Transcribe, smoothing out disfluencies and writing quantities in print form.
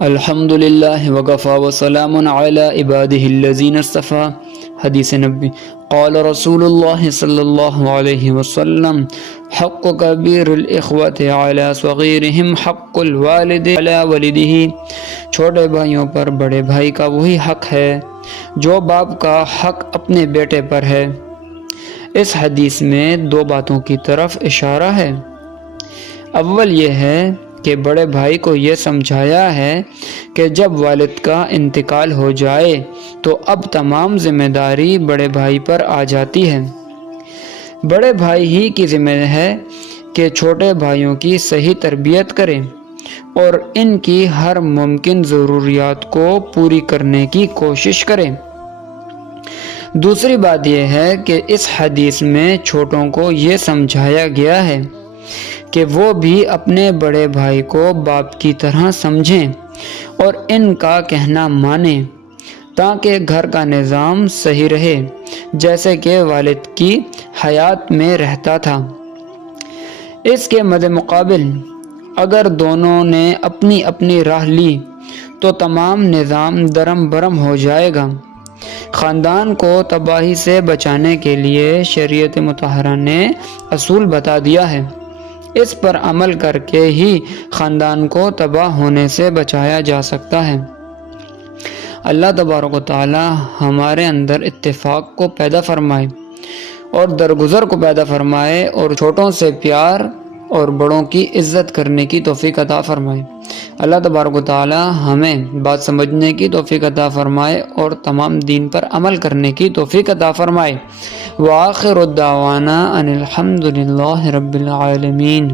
الحمد للہ وکفی وسلام علی عبادہ الذین اصطفی۔ حدیث نبی قال رسول اللہ صلی اللہ علیہ وسلم حق کبیر الاخوۃ علی صغیرہم حق الوالد علی ولدہ، چھوٹے بھائیوں پر بڑے بھائی کا وہی حق ہے جو باپ کا حق اپنے بیٹے پر ہے۔ اس حدیث میں دو باتوں کی طرف اشارہ ہے۔ اول یہ ہے کہ بڑے بھائی کو یہ سمجھایا ہے کہ جب والد کا انتقال ہو جائے تو اب تمام ذمہ داری بڑے بھائی پر آ جاتی ہے۔ بڑے بھائی ہی کی ذمہ ہے کہ چھوٹے بھائیوں کی صحیح تربیت کرے اور ان کی ہر ممکن ضروریات کو پوری کرنے کی کوشش کرے۔ دوسری بات یہ ہے کہ اس حدیث میں چھوٹوں کو یہ سمجھایا گیا ہے کہ وہ بھی اپنے بڑے بھائی کو باپ کی طرح سمجھیں اور ان کا کہنا مانیں تاکہ گھر کا نظام صحیح رہے جیسے کہ والد کی حیات میں رہتا تھا۔ اس کے مد مقابل اگر دونوں نے اپنی اپنی راہ لی تو تمام نظام درم برم ہو جائے گا۔ خاندان کو تباہی سے بچانے کے لیے شریعت مطہرہ نے اصول بتا دیا ہے۔ اس پر عمل کر کے ہی خاندان کو تباہ ہونے سے بچایا جا سکتا ہے۔ اللہ تبارک و تعالی ہمارے اندر اتفاق کو پیدا فرمائے اور درگزر کو پیدا فرمائے اور چھوٹوں سے پیار اور بڑوں کی عزت کرنے کی توفیق عطا فرمائے۔ اللہ تبارک و تعالی ہمیں بات سمجھنے کی توفیق عطا فرمائے اور تمام دین پر عمل کرنے کی توفیق عطا فرمائے۔ وآخر الدعوانا ان الحمد للہ رب العالمین۔